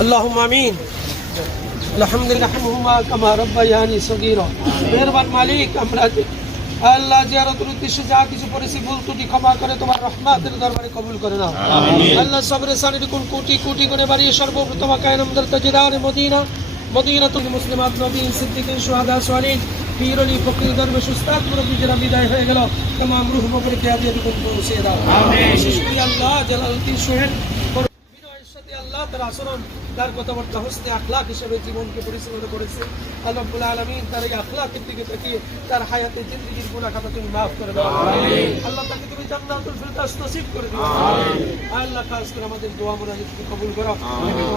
اللهم آمين الحمد لله كما ربياني صغيرا মেহেরবান মালিক আমরা আল্লাহ জিয়ারতের উদ্দেশ্যে যা কিছু করেছি ভুল ত্রুটি ক্ষমা করে তোমার রহমতের দরবারে কবুল করে নাও আমিন আল্লাহ সবরে সানির কোন কোটি কোটি গুণে বাড়িয়ে সর্বপ্রথম কায়নামদার তাজদার মদিনা মদিনাতুল মুসলিমাত নবীন সিদ্দিকিন শুহাদা সালিহিন পীর ওলি ফকির দরবেশ উস্তাদ মুরব্বি যারা বিদায় হয়ে গেল तमाम রূহ মকরে কিয়ামতের কোন পৌঁছে দাও আমিন শুকরিয়া আল্লাহ জালালুদ্দিন সোহেল আল্লাহ তার আচরণ তার কথাবার্তা হোসনে আখলাক হিসেবে জীবনকে পরিচালনা করেছে আল্লাহ রাব্বুল আলামিন তার এই আখলাকের দিকে তাকিয়ে তার হায়াতে জিন্দেগির গুনাহ খাতা তুমি মাফ করে দাও আমিন আল্লাহ তাকে তুমি জান্নাতুল ফিরদাউস নসিব করে দাও আমিন আল্লাহ খাস করে আমাদের দোয়া মুনাজাতকে কবুল করো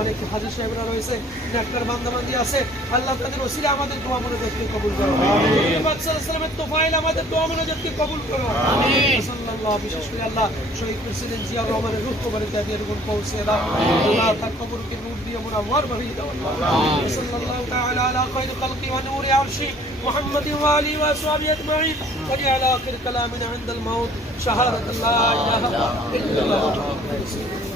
অনেক হাজী সাহেবরা রয়েছে নেককার বান্দাবান্দি আছে আল্লাহ তাদের ওসিলা আমাদের দোয়া মুনাজাতকে কবুল করো আমিন নবী সাল্লাল্লাহু আলাইহি ওয়াসাল্লামের তোফাইল আমাদের দোয়া মুনাজাতকে কবুল করো আমিন সাল্লাল্লাহু বিশেষ করে আল্লাহ শহীদ প্রেসিডেন্ট জিয়া রহমানের রূহ কবরে তাবিয়ার গুণ পৌঁছে দাও আল্লাহ তার কবরকে নূর দিয়ে মুনাওয়ার বানিয়ে দাও আল্লাহ সাল্লাল্লাহু তাআলা আলা খায়রি খালকি ওয়া নূরি আরশি محمد وآله وصحبه أجمعين وجعل آخر كلامنا عند الموت شهادة لا إله إلا الله